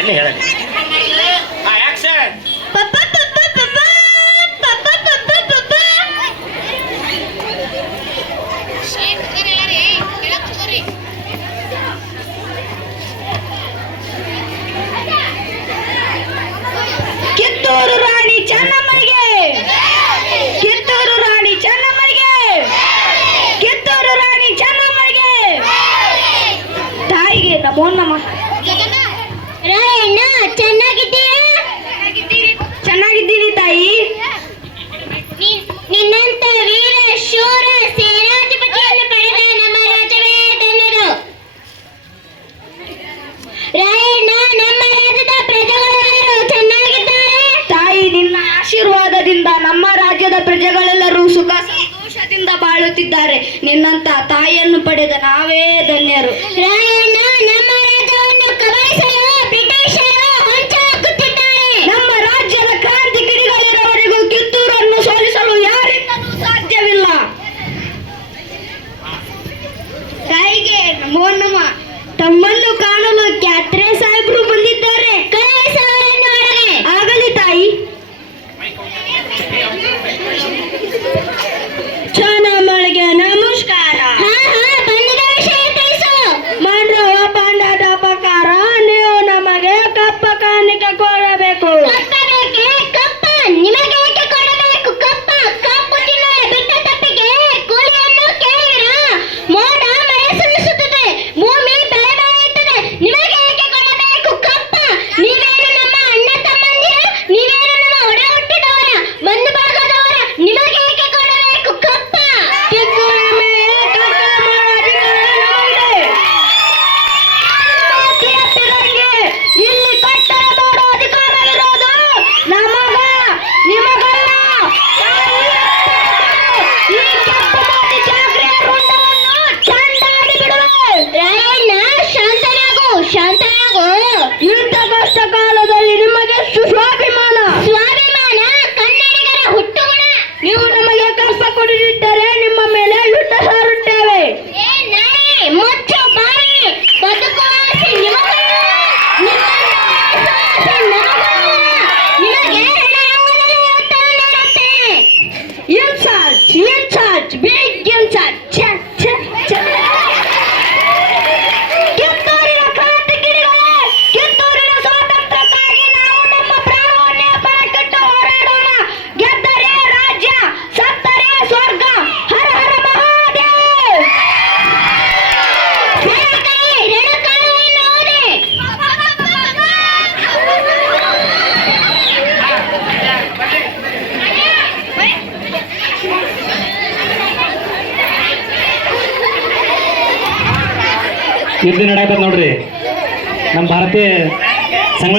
ಎಲ್ಲಿ ಹೇಳಲಿ ಆಕ್ಷನ್ ಕಿತ್ತೂರು ರಾಣಿ ಚೆನ್ನಮ್ಮನಿಗೆ, ಕಿತ್ತೂರು ರಾಣಿ ಚೆನ್ನಮ್ಮನಿಗೆ, ಕಿತ್ತೂರು ರಾಣಿ ಚೆನ್ನಮ್ಮನಿಗೆ. ತಾಯಿಗೆ ನಮೋ ನಮಃ. ರಾಯಣ್ಣ ಚೆನ್ನಾಗಿದ್ದೀರಾ? ಚೆನ್ನಾಗಿದ್ದೀನಿ ತಾಯಿ. ನಿನ್ನಂತ ವೀರ ಶೂರ ಸೇನಾಧಿಪತಿಯನ್ನು ಪಡೆದ ನಮ್ಮ ರಾಜವೇ ಧನ್ಯರು. ರಾಯಣ್ಣ, ನಮ್ಮ ರಾಜ್ಯದ ಪ್ರಜೆಗಳೆಲ್ಲರೂ ಚೆನ್ನಾಗಿದ್ದಾರೆ? ತಾಯಿ, ನಿನ್ನ ಆಶೀರ್ವಾದದಿಂದ ನಮ್ಮ ರಾಜ್ಯದ ಪ್ರಜೆಗಳೆಲ್ಲರೂ ಸುಖ ಸಂತೋಷದಿಂದ ಬಾಳುತ್ತಿದ್ದಾರೆ. ನಿನ್ನಂತ ತಾಯಿಯನ್ನು ಪಡೆದ ನಾವೇ ಧನ್ಯರು. ರಾಯಣ್ಣ, ನಮ್ಮ ರಾಜ್ಯವನ್ನು ಕಬಳಿಸಲು ಬ್ರಿಟಿಷರು ಹೊಂಚ ಹಾಕುತ್ತಿದ್ದಾರೆ. ನಮ್ಮ ರಾಜ್ಯದ ಕ್ರಾಂತಿ ಕಿಡಿಗಳಿರುವವರೆಗೂ ಕಿತ್ತೂರನ್ನು ಸೋಲಿಸಲು ಯಾರಿಂದಲೂ ಸಾಧ್ಯವಿಲ್ಲ. ತಾಯಿಗೆ ನಮೋ ನಮಃ. ತಮ್ಮನ್ನು ಕಾಣಲು ಕ್ಯಾತ್ರೆ ಸಾಹೇಬರು ಬಂದಿದ್ದಾರೆ. ಕಳಿಸವರನ್ನು ಹೊರಗೆ. ಆಗಲಿ ತಾಯಿ. ಚೆನ್ನಮ್ಮನಿಗೆ ನಮಸ್ಕಾರ. ಬಂದಿದ ವಿಷಯ ತಿಳಿಸು. ಮಂಡ್ರವ ಪಾಂಡದ ಅಪಕಾರ, ನೀವು ನಮಗೆ ಕಪ್ಪ ಕಾಣಿಕೆ ಕೊಡಬೇಕು. ಕಪ್ಪ ಬೇಕೆ? ಕಪ್ಪ ನಿಮಗೆ ಏಕೆ ಕೊಡಬೇಕು? ಕಪ್ಪ ಕಪ್ಪು ತಿನ್ನಲು ಬಿಟ್ಟ ತಪ್ಪಿಗೆ ಕೂಲಿಯನ್ನು ಕೇಳಿರಾ? ಮೋಡ ಮಳೆ ಸುರಿಸುತ್ತದೆ, ಭೂಮಿ ಬೆಳೆ ಬೆಳೆಯುತ್ತದೆ, ನಿಮಗೆ ಏಕೆ ಕೊಡಬೇಕು ಕಪ್ಪ? ನೀವೇನು ನಮ್ಮ ಅಣ್ಣ ತಮ್ಮಂದಿರ? ನೀವೇನು ನಮ್ಮ ಒಡ ಹುಟ್ಟಿದವರ, ಬಂಧು ಬಳಗದವರ? ನಿಮಗೆ ಏಕೆ ಕೊಡಬೇಕು ಕಪ್ಪ? ಕಿತ್ತೂರಿನ ಮೇಲೆ ಕಗ್ಗಲ ಮಾಡುವ ಅಧಿಕಾರ ನಮಗೆ. ಇಲ್ಲಿ ಕಟ್ಟಡ ಮಾಡೋ ಅಧಿಕಾರವಿರೋದು ನಮಗ, ನಿಮಗಲ್ಲ. ಈ ಕೆಂಪು ಮಾತಿ ಜಾಗ್ರೆಯ ರುಂಡವನ್ನು ಚಂಡಾಡಿ ಬಿಡುವೆ. ರಾಯಣ್ಣ, ಶಾಂತನಾಗು, ಶಾಂತನಾಗು. ಇಂಥ ಕಷ್ಟ ಕಾಲದಲ್ಲಿ ನಿಮಗೆ ಸ್ವಾಭಿಮಾನ. ಸ್ವಾಭಿಮಾನ ಕನ್ನಡಿಗರ ಹುಟ್ಟುಗುಣ. ನೀವು ನಮಗೆ ಕಷ್ಟ ಕೊಡದಿದ್ದರೆ ನಿಮ್ಮ ಮೇಲೆ ಯುದ್ಧ ಸಾರುತ್ತೇವೆ. ಏ ನಾಯಿ, ಮುಚ್ಚು ಬಾಯಿ. ಬದುಕುವ ಆಸೆ ನಿಮಗಲ್ಲ, ನಿಮ್ಮನ್ನು ಆಸೆ ನಮಗಲ್ಲ. ನಿಮಗೆ ರಣರಂಗದಲ್ಲಿ ಒತ್ತಡ ನೀಡುತ್ತೇನೆ. In charge, in charge, big in charge. ಕಿತ್ತೂರಿನ ಕ್ರಾಂತಿ ಕಿಡಿಗಳೇ, ಕಿತ್ತೂರಿನ ಸ್ವಾತಂತ್ರ್ಯಕ್ಕಾಗಿ ನಾವು ನಮ್ಮ ಪ್ರಾಣವನ್ನೇ ಪಣಕ್ಕಿಟ್ಟು ಹೋರಾಡೋಣ. ಗೆದ್ದರೆ ರಾಜ್ಯ, ಸತ್ತರೆ ಸ್ವರ್ಗ. ಹರ ಹರ ಮಹಾದೇವ್. ಸೇವಕರೇ, ರಣಕಾಲವನ್ನು ಓದಿ. ಯುದ್ಧ ನಡೆಯಕತ್ತ ನೋಡ್ರಿ ನಮ್ಮ ಭಾರತೀಯ ಸಂಘ